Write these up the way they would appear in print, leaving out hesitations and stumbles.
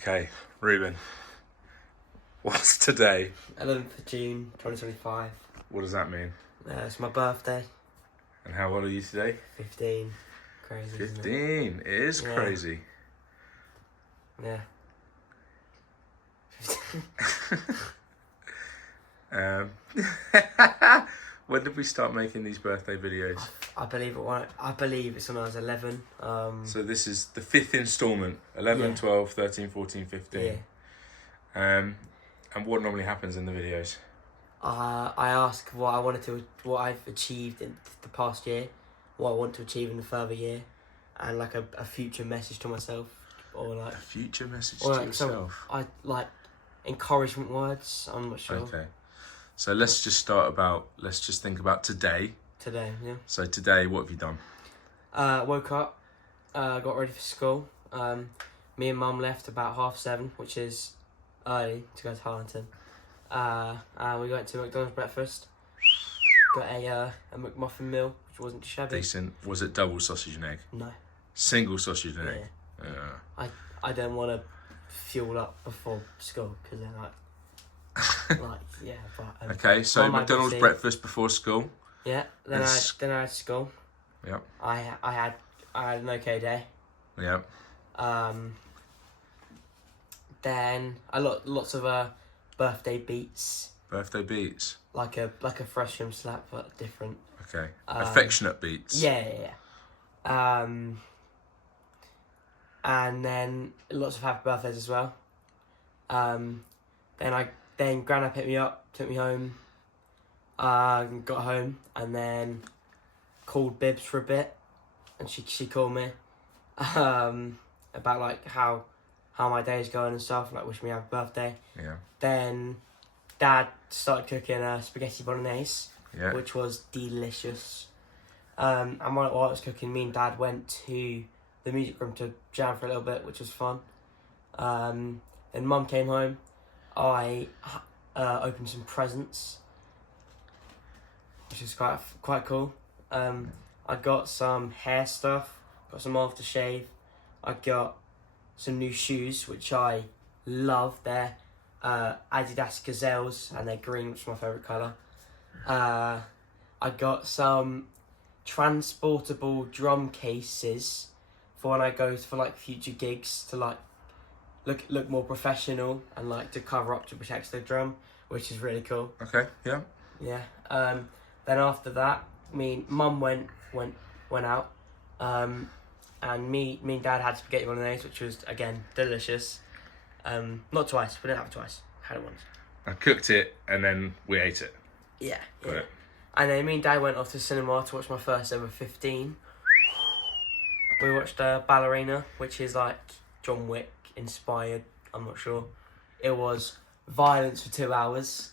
Okay, Ruben, what's today? 11th of June 2025. What does that mean? It's my birthday. And how old are you today? 15. Crazy, isn't it? 15. It is Yeah. crazy. Yeah. Um, when did we start making these birthday videos? I believe it's when I was 11. So this is the 5th instalment. 11, Yeah. 12, 13, 14, 15. Yeah. And what normally happens in the videos? I ask what I've achieved in the past year, what I want to achieve in the further year, and like a future message to myself, or like A future message or to like yourself. I like encouragement words. I'm not sure. Okay. So let's just think about today. Today, yeah. So today, what have you done? Woke up, got ready for school. Me and Mum left about 7:30, which is early to go to Harlington. And we went to McDonald's breakfast. Got a McMuffin meal, which wasn't too shabby. Decent. Was it double sausage and egg? No. Single sausage and Yeah. egg? Yeah. I don't want to fuel up before school because then yeah. But Okay, so Mum had McDonald's tea. breakfast before school. Yeah. Then I had school. Yep. I had an okay day. Yep. Then lots of birthday beats. Birthday beats. Like a Fresham slap, but different. Okay. Affectionate beats. Yeah. And then lots of happy birthdays as well. Then Grandad picked me up, took me home. Got home and then called Bibs for a bit, and she called me, about like how my day's going and stuff, like wish me happy birthday. Yeah. Then Dad started cooking spaghetti bolognese, Yeah. which was delicious. And while I was cooking, me and Dad went to the music room to jam for a little bit, which was fun. Then Mum came home. I opened some presents, which is quite cool. I got some hair stuff, got some aftershave. I got some new shoes, which I love. They're Adidas Gazelles, and they're green, which is my favourite colour. I got some transportable drum cases for when I go for like future gigs to like look more professional and like to cover up to protect the drum, which is really cool. Okay. Yeah. Yeah. Then after that, Mum went out. And me and Dad had spaghetti bolognese, which was again delicious. Not twice, we didn't have it twice. Had it once. I cooked it and then we ate it. Yeah. Got it. And then me and Dad went off to the cinema to watch my first ever 15. We watched Ballerina, which is like John Wick inspired. I'm not sure. It was violence for 2 hours,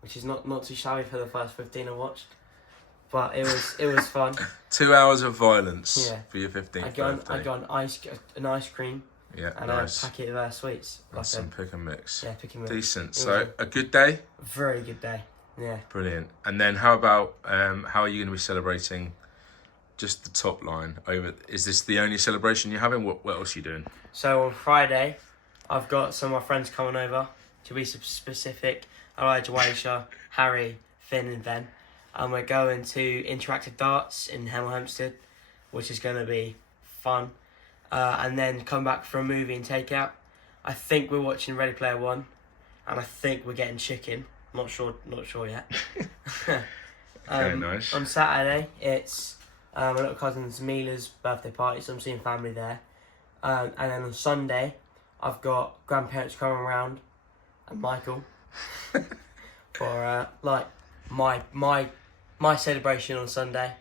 which is not too shabby for the first 15 I watched. But it was fun. 2 hours of violence. Yeah. For your 15th I birthday. got an ice cream Yeah. and Nice. a packet of sweets. That's some pick and mix. Yeah, picking me. Decent. It So was a good day. Very good day. Yeah. Brilliant. And then how about how are you going to be celebrating? Just the top line over. Is this the only celebration you're having? What else are you doing? So on Friday, I've got some of my friends coming over. To be specific, Elijah, Waisha, Harry, Finn, and Ben. And we're going to Interactive Darts in Hemel Hempstead, which is going to be fun. And then come back for a movie and take out. I think we're watching Ready Player One, and I think we're getting chicken. Not sure yet. Okay, nice. On Saturday, it's my little cousin's Mila's birthday party, so I'm seeing family there. And then on Sunday, I've got grandparents coming around and Michael for like my celebration on Sunday,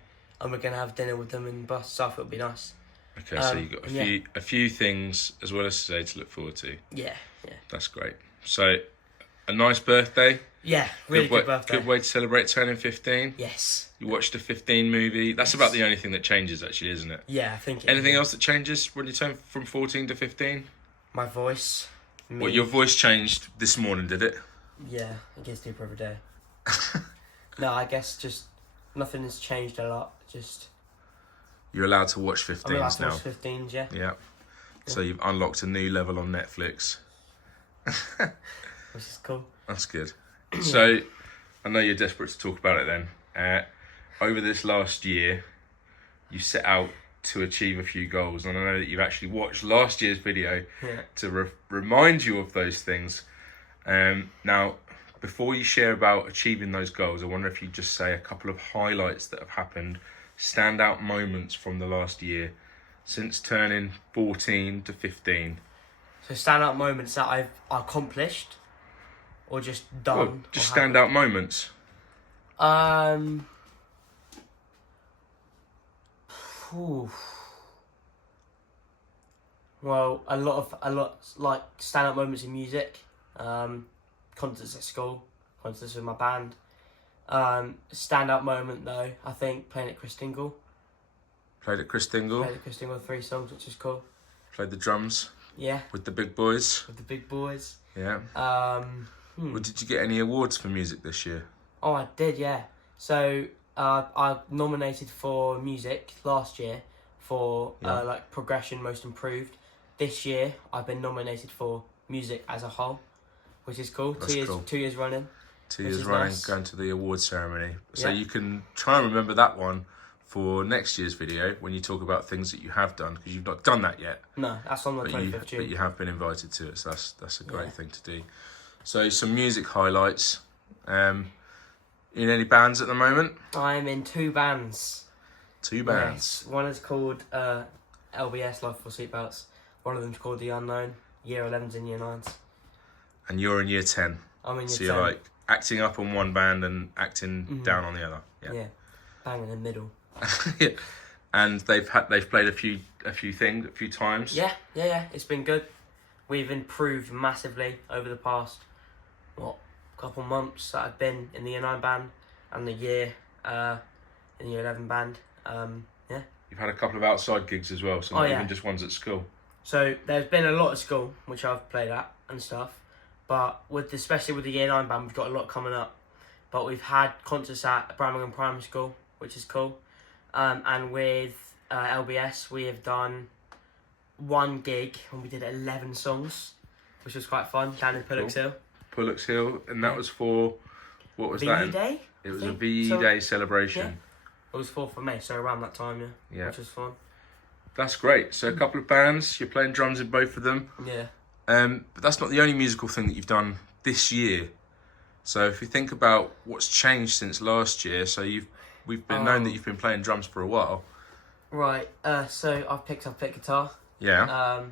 and we're gonna have dinner with them and stuff. It'll be nice. Okay, so you got a few things as well as today to look forward to. Yeah. That's great. So a nice birthday. Yeah, really good birthday. Good way to celebrate turning 15. Yes. You watched a 15 movie. That's about the only thing that changes, actually, isn't it? Yeah, I think. Anything else that changes when you turn from 14 to 15? My voice. Well, your voice changed this morning, did it? Yeah, it gets deeper every day. No, I guess just nothing has changed a lot. Just You're allowed to watch I'm 15s allowed to now. watch 15s, yeah. Yeah. So you've unlocked a new level on Netflix. which is cool. That's good. So I know you're desperate to talk about it then. Over this last year, you set out to achieve a few goals, and I know that you've actually watched last year's video to remind you of those things. Now, before you share about achieving those goals, I wonder if you'd just say a couple of highlights that have happened, standout moments from the last year, since turning 14 to 15. So standout moments that I've accomplished, or just done. Well, just standout moments. Ooh. Well, a lot like standout moments in music, concerts at school, concerts with my band. Standout moment though, I think playing at Chris Dingle. Played at Chris Dingle. Played at Chris Dingle 3 songs, which is cool. Played the drums. Yeah. With the big boys. With the big boys. Yeah. Well, did you get any awards for music this year? Oh, I did, yeah. So I nominated for music last year for like progression most improved. This year I've been nominated for music as a whole, which is cool. That's cool. 2 years running. 2 years running, nice. going to the awards ceremony. So Yeah. you can try and remember that one for next year's video when you talk about things that you have done, because you've not done that yet. No, that's on the 25th of June. But you have been invited to it, so that's a great thing to do. So some music highlights. In any bands at the moment? I'm in 2 bands. 2 bands. Yes. One is called LBS, Life for Seatbelts. One of them's called The Unknown. Year 11s and Year 9s. And you're in year 10. I'm in year 10. So you're like acting up on one band and acting down on the other. Yeah. Bang in the middle. Yeah. And they've played a few times. Yeah. It's been good. We've improved massively over the past couple months that I've been in the year 9 band and the year in the year 11 band. Yeah. You've had a couple of outside gigs as well, so not even just ones at school. So there's been a lot at school which I've played at and stuff, but especially with the year 9 band, we've got a lot coming up. But we've had concerts at Birmingham Primary School, which is cool. And with LBS, we have done 1 gig and we did 11 songs, which was quite fun, down in Pullocks Hill. Pullocks Hill, and that was for, what was that? VE Day? It was a VE Day celebration. Yeah. It was 4th of May, so around that time, yeah. Which was fun. That's great. So a couple of bands, you're playing drums in both of them. Yeah. But that's not the only musical thing that you've done this year. So if you think about what's changed since last year, so we've been known that you've been playing drums for a while. Right. So I've picked up guitar. Yeah.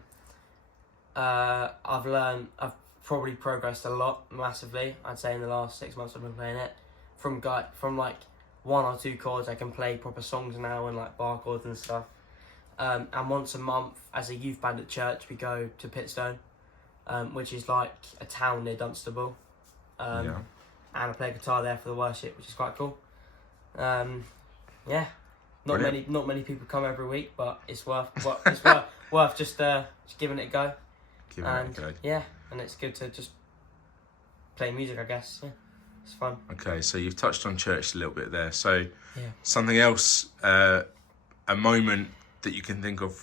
I've probably progressed a lot, massively. I'd say in the last 6 months I've been playing it. From like 1 or 2 chords, I can play proper songs now and like bar chords and stuff. And once a month, as a youth band at church, we go to Pitstone, which is like a town near Dunstable. And I play guitar there for the worship, which is quite cool. Yeah. Not many people come every week, but it's worth just giving it a go. Yeah, and it's good to just play music, I guess. Yeah, it's fun. Okay, so you've touched on church a little bit there. So something else, a moment that you can think of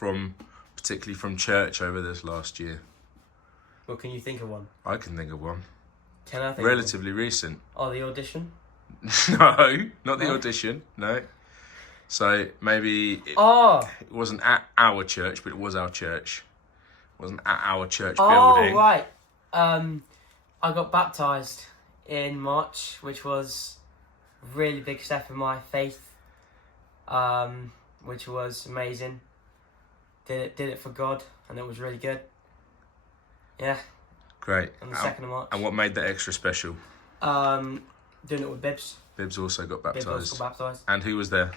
particularly from church over this last year. Well, can you think of one? I can think of one. Can I think? Relatively recent. Oh, the audition? No, not the audition. No. So maybe it wasn't at our church, but it was our church. It wasn't at our church building. Oh, right. I got baptised in March, which was a really big step in my faith, which was amazing. Did it for God, and it was really good. Yeah. Great. On the 2nd of March. And what made that extra special? Doing it with Bibbs. Bibbs also got baptised. Bibbs also got baptised. And who was there?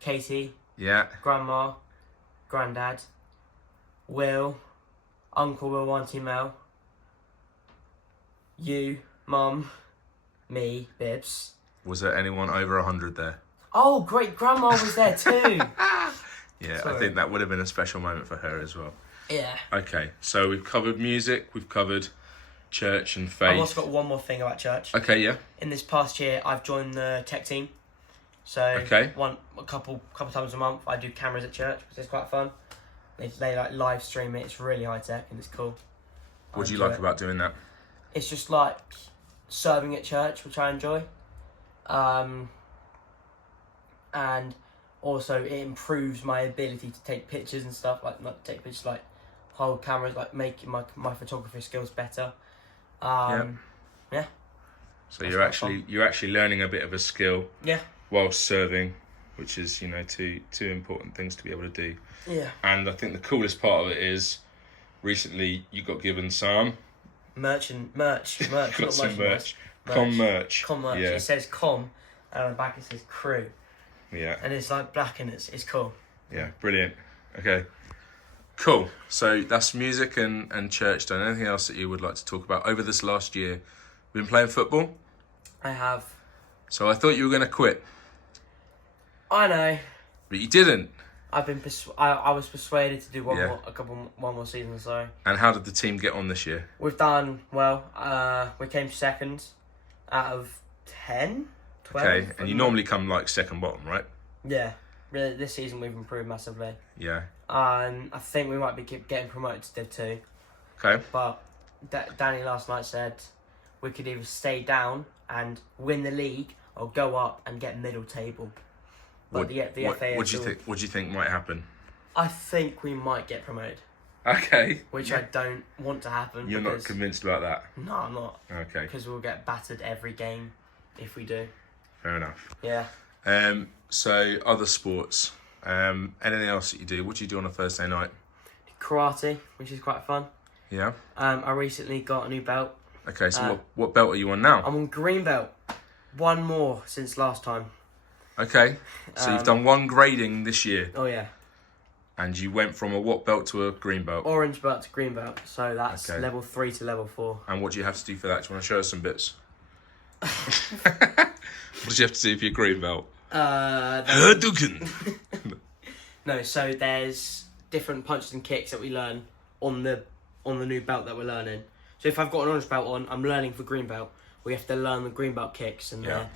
Katie. Yeah. Grandma. Granddad. Will. Uncle Will, Auntie Mel. You. Mum. Me. Bibbs. Was there anyone over 100 there? Oh, great. Grandma was there too. Yeah, Sorry. I think that would have been a special moment for her as well. Yeah. Okay, so we've covered music, we've covered church and faith. I've also got one more thing about church. Okay, yeah. In this past year, I've joined the tech team. So a couple times a month, I do cameras at church, which is quite fun. They like live stream it. It's really high tech and it's cool. What do you enjoy like it. about doing that? It's just like serving at church, which I enjoy. And also it improves my ability to take pictures and stuff, like not take pictures, like hold cameras, like making my photography skills better. Yeah. So That's you're actually learning a bit of a skill Yeah. whilst serving, which is two important things to be able to do. Yeah. And I think the coolest part of it is recently you got given some Merch, got not some merchandise. merch. Com merch. Yeah. It says com, and on the back it says crew, Yeah. and it's like black and it's cool. Yeah, brilliant. Okay, cool. So that's music and church done. Anything else that you would like to talk about over this last year? Been playing football? I have. So I thought you were going to quit, I know. but you didn't. I've been. I was persuaded to do one more season. So And how did the team get on this year? we've done well. We came second out of 10, 12. Okay, and you normally come like second bottom, right? Yeah. Really, this season we've improved massively. Yeah. I think we might be getting promoted to Div 2. Okay. But Danny last night said we could either stay down and win the league or go up and get middle table. But the FA. What do you think? What do you think might happen? I think we might get promoted, Okay. which I don't want to happen. You're not convinced about that. No, I'm not. Okay. Because we'll get battered every game if we do. Fair enough. Yeah. So other sports. Anything else that you do? What do you do on a Thursday night? Karate, which is quite fun. Yeah. I recently got a new belt. Okay. So what belt are you on now? I'm on green belt. One more since last time. Okay. So you've done one grading this year, Oh yeah. and you went from a what belt to a green belt. Orange belt to green belt. So that's Okay. level 3 to level 4. And what do you have to do for that? Do you want to show us some bits? What did you have to do for your green belt? Hadouken! No, so there's different punches and kicks that we learn on the new belt that we're learning. So if I've got an orange belt on, I'm learning for green belt. We have to learn the green belt kicks and Yeah.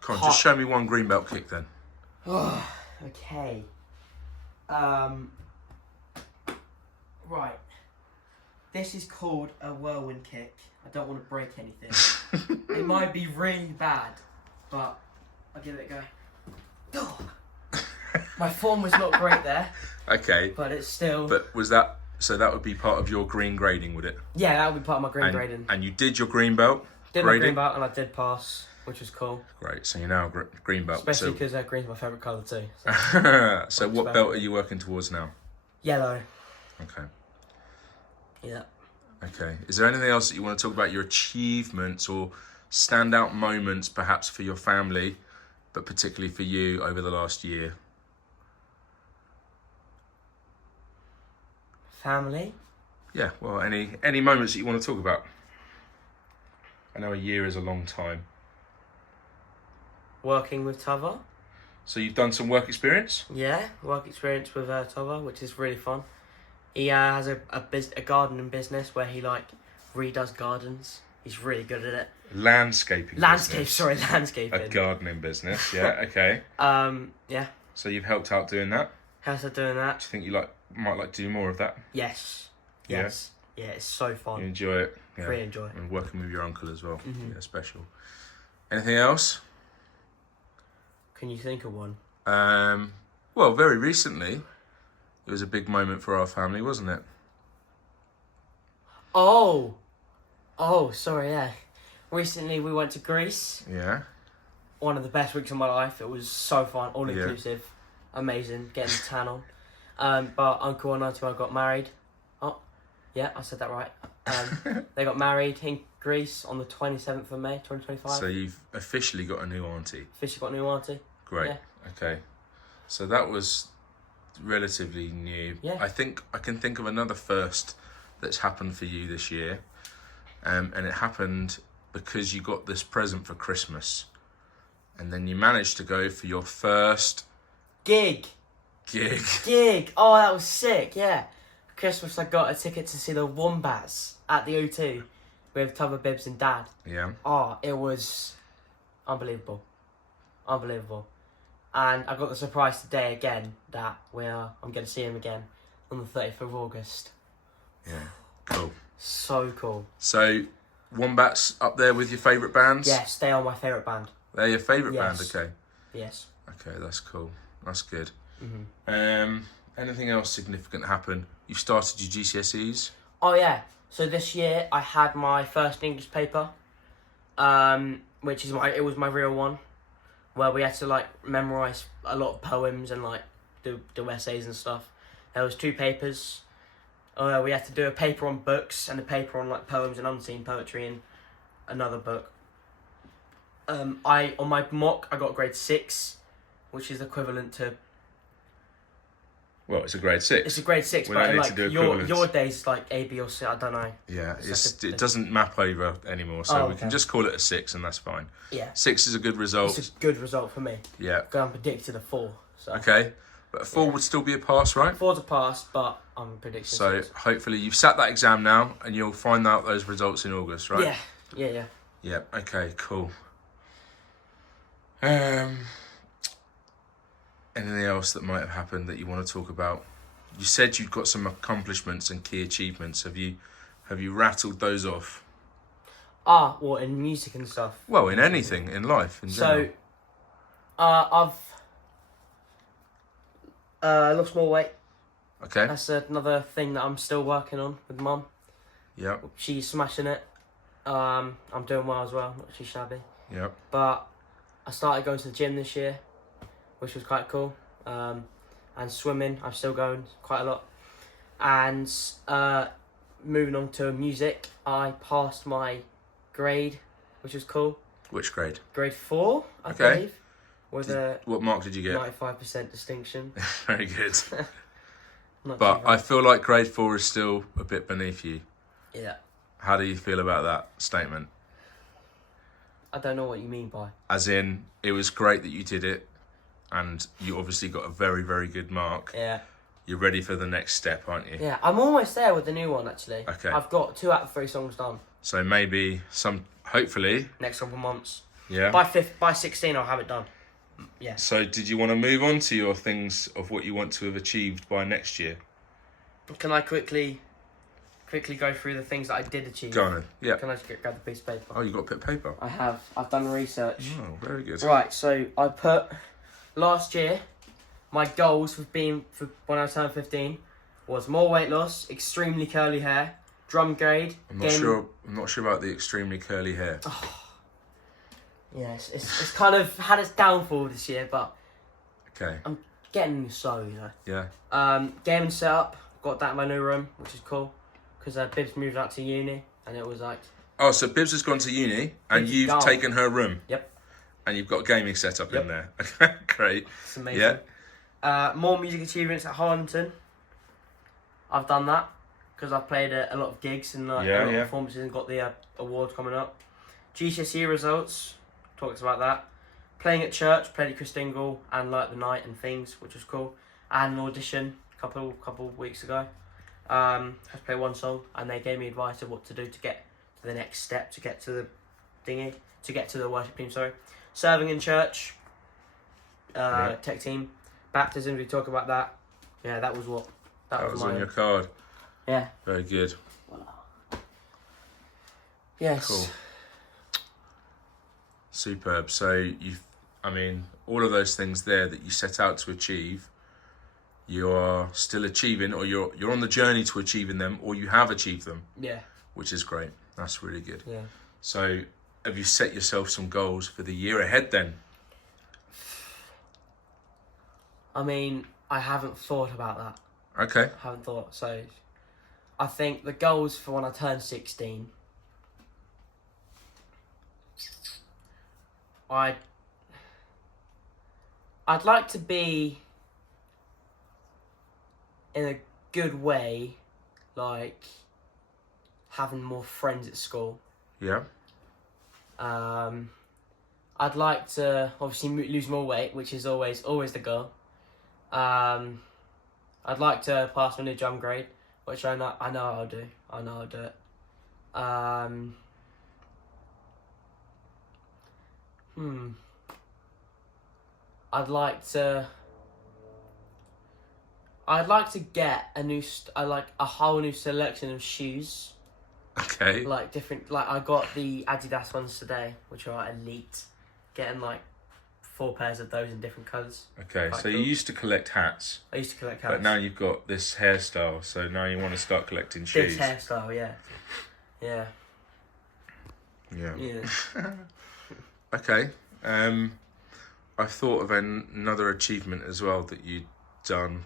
Come on, just show me one green belt kick then. Okay. Right. This is called a whirlwind kick. I don't want to break anything. It might be really bad, but I'll give it a go. My form was not great there, Okay. but it's still... But was that... So that would be part of your green grading, would it? Yeah, that would be part of my green grading. And you did your green belt Did my grading? green belt and I did pass, which was cool. Great, so you're now a green belt. Especially because green's my favourite colour too. So. So what belt are you working towards now? Yellow. Okay. Yeah. Okay. Is there anything else that you want to talk about, your achievements or standout moments perhaps for your family, but particularly for you over the last year? Family? Yeah, well, any moments that you want to talk about? I know a year is a long time. Working with Tava. So you've done some work experience? Yeah, work experience with Tava, which is really fun. He has a gardening business where he redoes gardens. He's really good at it. Landscaping. Landscaping. A gardening business, yeah, okay. Yeah. So you've helped out doing that? How's that doing that? Do you think you might like to do more of that? Yes. Yeah? Yes. Yeah, it's so fun. You enjoy it? Yeah. Really enjoy it. And working with your uncle as well. Mhm. Yeah, special. Anything else? Can you think of one? Well, very recently, it was a big moment for our family, wasn't it? Oh, sorry, yeah. Recently we went to Greece. Yeah. One of the best weeks of my life. It was so fun, all inclusive, amazing, getting the tan on. But Uncle and Auntie got married. Oh, yeah, I said that right. They got married in Greece on the 27th of May, 2025. So you've officially got a new auntie. Fisher got a new auntie. Great. Yeah. Okay. So that was relatively new. Yeah. I think I can think of another first that's happened for you this year. And it happened because you got this present for Christmas. And then you managed to go for your first Gig. Oh, that was sick, yeah. For Christmas I got a ticket to see the Wombats at the O2 with Tubba, Bibbs and Dad. Yeah. Oh, it was unbelievable. And I got the surprise today again that I'm going to see him again. on the 30th of August. Yeah, cool. So cool. So, Wombats up there with your favourite bands? Yes, they are my favourite band. They're your favourite Yes. band, okay. Yes. Okay, that's cool. That's good. Mm-hmm. Anything else significant happen? You started your GCSEs? Oh yeah. So this year I had my first English paper, which is it was my real one, where we had to like memorise a lot of poems and like do essays and stuff. There was 2 papers. We had to do a paper on books and a paper on like poems and unseen poetry and another book. On my mock I got grade 6, which is equivalent to. Well, it's a grade 6. It's a grade 6, We but don't need like to do your equivalents. days like A, B or C. I don't know. Yeah, It's it doesn't map over anymore, so Oh, we can okay. just call it a 6 and that's fine. Yeah. 6 is a good result. It's a good result for me. Yeah. Because I'm predicted a 4. So. Okay. But a 4 would still be a pass, right? 4's a pass, but I'm predicting So 6. hopefully you've sat that exam now and you'll find out those results in August, right? Yeah. Yeah, okay, cool. Anything else that might have happened that you want to talk about? You said you've got some accomplishments and key achievements. Have you rattled those off? Well, in music and stuff. Well, in anything in life in general. So, I've lost more weight. Okay. That's another thing that I'm still working on with Mum. Yeah. She's smashing it. I'm doing well as well, not too shabby. Yeah. But I started going to the gym this year, which was quite cool. And swimming, I'm still going quite a lot. And moving on to music, I passed my grade, which was cool. Which grade? Grade 4, I Okay. believe, with a What mark did you get? 95% distinction. Very good. Not But too I bad. feel like grade 4 is still a bit beneath you. Yeah, How do you feel about that statement? I don't know what you mean by. As in, it was great that you did it, and you obviously got a very, very good mark. Yeah. You're ready for the next step, aren't you? Yeah, I'm almost there with the new one, actually. Okay. I've got 2 out of 3 songs done. So maybe hopefully, Next couple of months. yeah. By 16, I'll have it done. Yeah. So did you want to move on to your things of what you want to have achieved by next year? Can I quickly go through the things that I did achieve? Go on then. Yeah. Can I just grab the piece of paper? Oh, you got a bit of paper. I have. I've done research. Oh, very good. Right, so I put last year, my goals for when I turned 15 was more weight loss, extremely curly hair, drum grade. I'm not sure about the extremely curly hair. Yes, it's kind of had its downfall this year, but Okay. I'm getting so, you know. Yeah. Gaming setup, got that in my new room, which is cool, because Bibs moved out to uni, and it was like, Oh, so Bibs has gone to uni, and Bibs is you've gone. taken her room. Yep. And you've got gaming set up in Yep. there. Great. it's amazing. Yeah. More music achievements at Harlington. I've done that, because I've played a lot of gigs and a lot of performances and got the awards coming up. GCSE results, talked about that. Playing at church, played at Christingle and Light the Night and things, which was cool. And an audition a couple weeks ago. Had to play one song, and they gave me advice of what to do to get to the next step, to get to the worship team. Sorry, serving in church, tech team, baptism. We talk about that. Yeah, that was what That was my on your card. yeah. Very good. Yes. Cool. Superb. So all of those things there that you set out to achieve, you are still achieving, or you're on the journey to achieving them, or you have achieved them, Yeah. which is great. That's really good. Yeah. So have you set yourself some goals for the year ahead then? I mean, I haven't thought about that. Okay. I haven't thought. So, I think the goals for when I turn 16. I'd like to be in a good way, like having more friends at school. Yeah. I'd like to obviously lose more weight, which is always the goal. I'd like to pass my new drum grade, which I know I'll do. I know I'll do it. I'd like to. I'd like to get a whole new selection of shoes. Okay. Like different, like I got the Adidas ones today, which are elite. Getting like 4 pairs of those in different colours. Okay, Quite so cool. you used to collect hats, I used to collect hats. but now you've got this hairstyle, so now you want to start collecting shoes. This hairstyle, yeah. Yeah. Yeah. Okay. I've thought of another achievement as well that you'd done.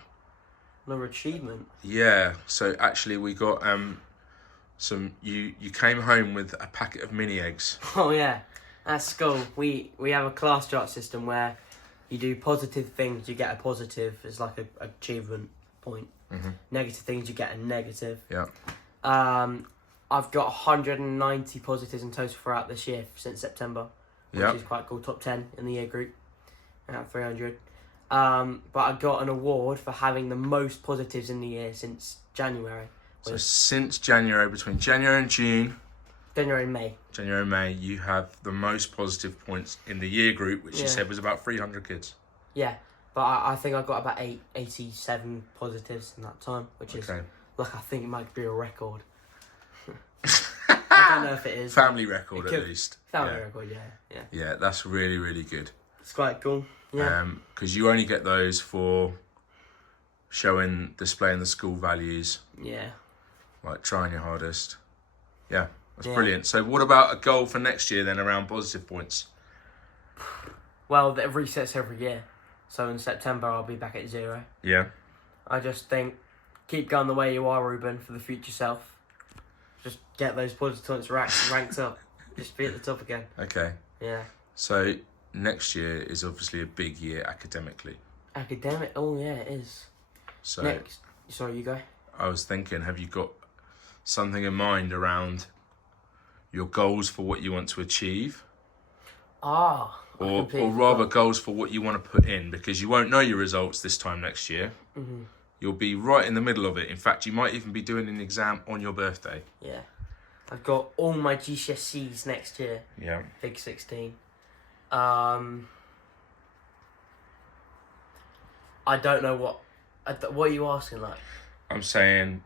Another achievement. Yeah. So actually, we got you came home with a packet of mini eggs. Oh yeah. At school, we have a class chart system where you do positive things, you get a positive. It's like a achievement point. Mm-hmm. Negative things, you get a negative. Yeah. I've got 190 positives in total throughout this year since September, which Yeah. is quite cool. Top 10 in the year group, out of 300. But I got an award for having the most positives in the year since January. So since January, between January and June, January and May. January and May, you have the most positive points in the year group, which you Yeah. said was about 300 kids. Yeah, but I think I got about 87 positives in that time, which is, Okay. like, I think it might be a record. I don't know if it is. Family record It at could- least. Family Yeah. record, yeah. Yeah, that's really, really good. It's quite cool. Yeah. Because you only get those for displaying the school values, Yeah. like trying your hardest. Yeah, that's Yeah. brilliant. So what about a goal for next year then around positive points? Well, it resets every year. So in September, I'll be back at 0. Yeah. I just think, keep going the way you are, Ruben, for the future self. Just get those positive points ranked up. Just be at the top again. Okay. Yeah. So next year is obviously a big year academically. Academic, oh yeah, it is. So Next. Sorry, you go. I was thinking, have you got something in mind around your goals for what you want to achieve? I Or completely rather forgot. goals for what you want to put in, because you won't know your results this time next year. Mm-hmm. You'll be right in the middle of it. In fact, you might even be doing an exam on your birthday. Yeah. I've got all my GCSEs next year. Yeah. Big 16. I don't know what are you asking, like? I'm saying,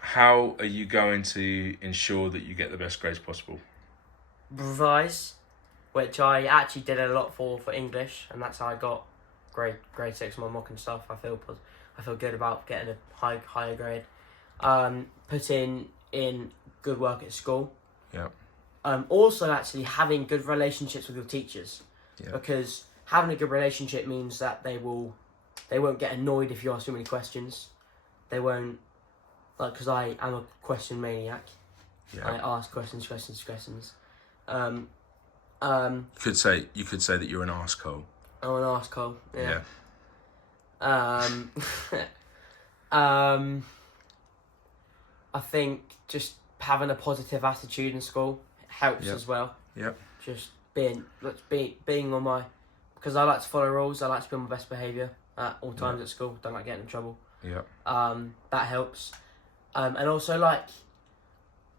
how are you going to ensure that you get the best grades possible? Revise, which I actually did a lot for English, and that's how I got grade 6 on my mock and stuff. I feel good about getting a higher grade. Put in good work at school. Yeah. Also, actually having good relationships with your teachers, Yeah. because having a good relationship means that they won't get annoyed if you ask too many questions. They won't, like, because I am a question maniac. Yeah. I ask questions. You could say that you're an arsehole. I'm an arsehole. Yeah. I think just having a positive attitude in school helps Yep. as well. Yep. Just being on my, because I like to follow rules. I like to be on my best behaviour at all times at school. Don't like getting in trouble. Yeah. That helps. And also, like,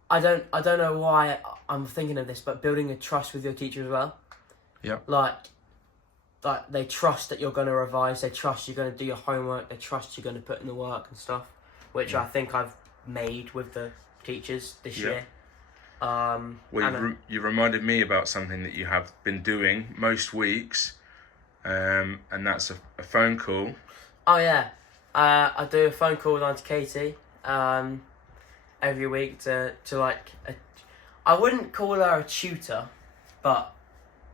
I don't know why I'm thinking of this, but building a trust with your teacher as well. Yeah. Like they trust that you're going to revise. They trust you're going to do your homework. They trust you're going to put in the work and stuff, which I think I've made with the teachers this Yeah. year. Well, you reminded me about something that you have been doing most weeks, and that's a phone call. Oh yeah, I do a phone call with Auntie Katie every week to like I wouldn't call her a tutor, but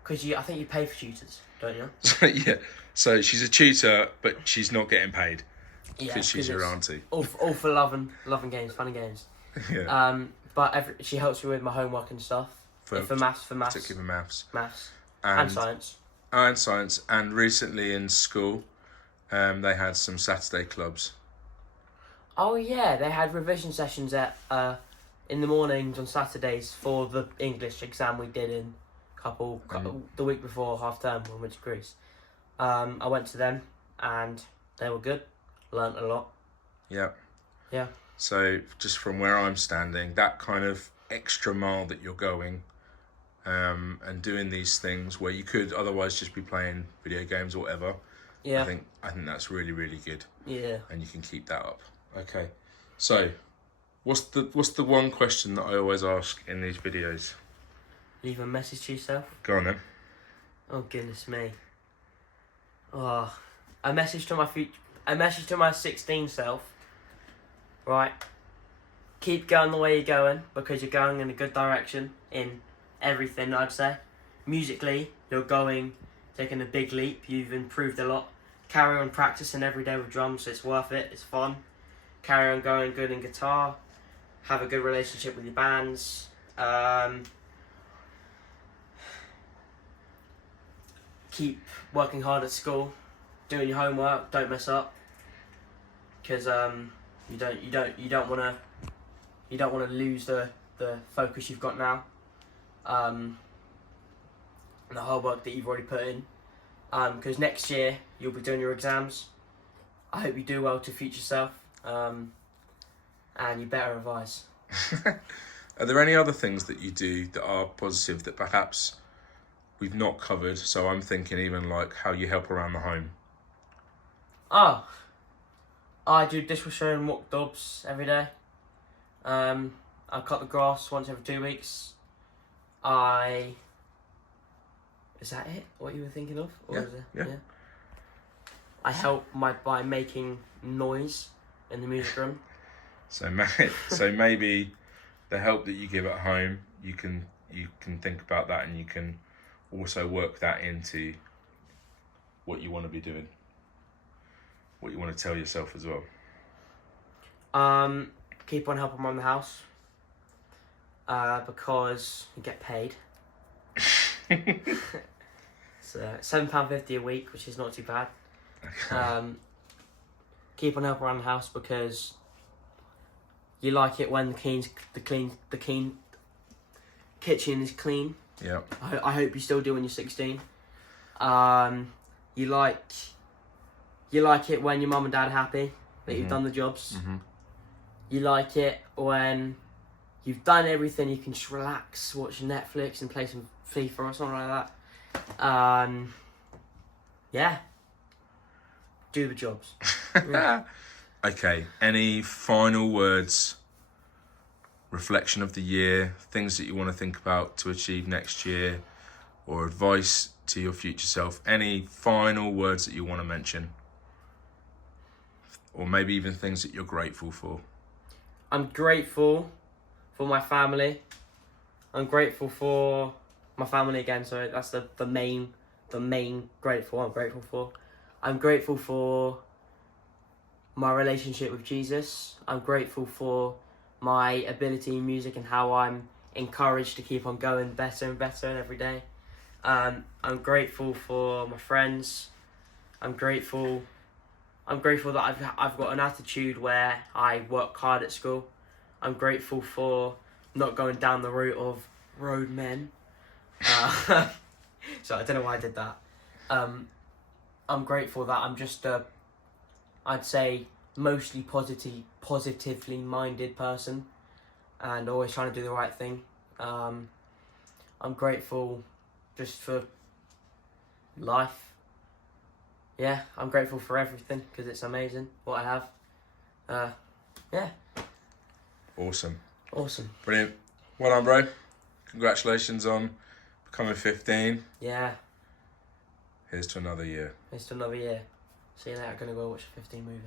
because I think you pay for tutors, don't you? Yeah. So she's a tutor, but she's not getting paid Yeah, because she's your it's auntie. all for loving games, funny games. Yeah. But she helps me with my homework and stuff. For maths, particularly maths and science. and science. And recently in school, they had some Saturday clubs. Oh yeah, they had revision sessions at in the mornings on Saturdays for the English exam we did in couple the week before half term when we went to Greece. I went to them and they were good. Learnt a lot. Yeah. Yeah. So just from where I'm standing, that kind of extra mile that you're going, and doing these things where you could otherwise just be playing video games or whatever, Yeah. I think that's really, really good, Yeah. and you can keep that up. Okay, so what's the one question that I always ask in these videos? Leave a message to yourself. Go on then. Oh goodness me. Oh, a message to my 16 self. Right. Keep going the way you're going, because you're going in a good direction in everything, I'd say. Musically, you're taking a big leap. You've improved a lot. Carry on practicing every day with drums. It's worth it. It's fun. Carry on going good in guitar. Have a good relationship with your bands. Keep working hard at school. Doing your homework. Don't mess up. Because you don't want to lose the focus you've got now. And the hard work that you've already put in. Because next year you'll be doing your exams. I hope you do well to future self. And you better revise. Are there any other things that you do that are positive that perhaps we've not covered? So I'm thinking even like how you help around the home. I do dishwasher and walk dogs every day. I cut the grass once every 2 weeks. Is that it? What you were thinking of? Or Yeah, is it? yeah. I help by making noise in the music room. So maybe the help that you give at home, you can think about that, and you can also work that into what you want to be doing, what you want to tell yourself as well. Keep on helping around the house. Because you get paid. So £7.50 a week, which is not too bad. Keep on helping around the house because you like it when the kitchen is clean. Yeah. I hope you still do when you're 16. You like it when your mum and dad are happy that you've done the jobs. Mm-hmm. You like it when you've done everything. You can just relax, watch Netflix, and play some FIFA or something like that. Yeah. Do the jobs. Yeah. Okay. Any final words? Reflection of the year, things that you want to think about to achieve next year, or advice to your future self. Any final words that you want to mention, or maybe even things that you're grateful for. I'm grateful for my family. I'm grateful for my family again. So that's the main grateful I'm grateful for. I'm grateful for my relationship with Jesus. I'm grateful for my ability in music and how I'm encouraged to keep on going better and better every day. I'm grateful for my friends. I'm grateful that I've got an attitude where I work hard at school. I'm grateful for not going down the route of road men. So I don't know why I did that. I'm grateful that I'm just I'd say mostly positively minded person, and always trying to do the right thing. I'm grateful just for life. Yeah, I'm grateful for everything because it's amazing what I have. Yeah. Awesome. Brilliant. Well done, bro. Congratulations on becoming 15. Yeah. Here's to another year. Here's to another year. See you later. I'm gonna go watch a 15 movie.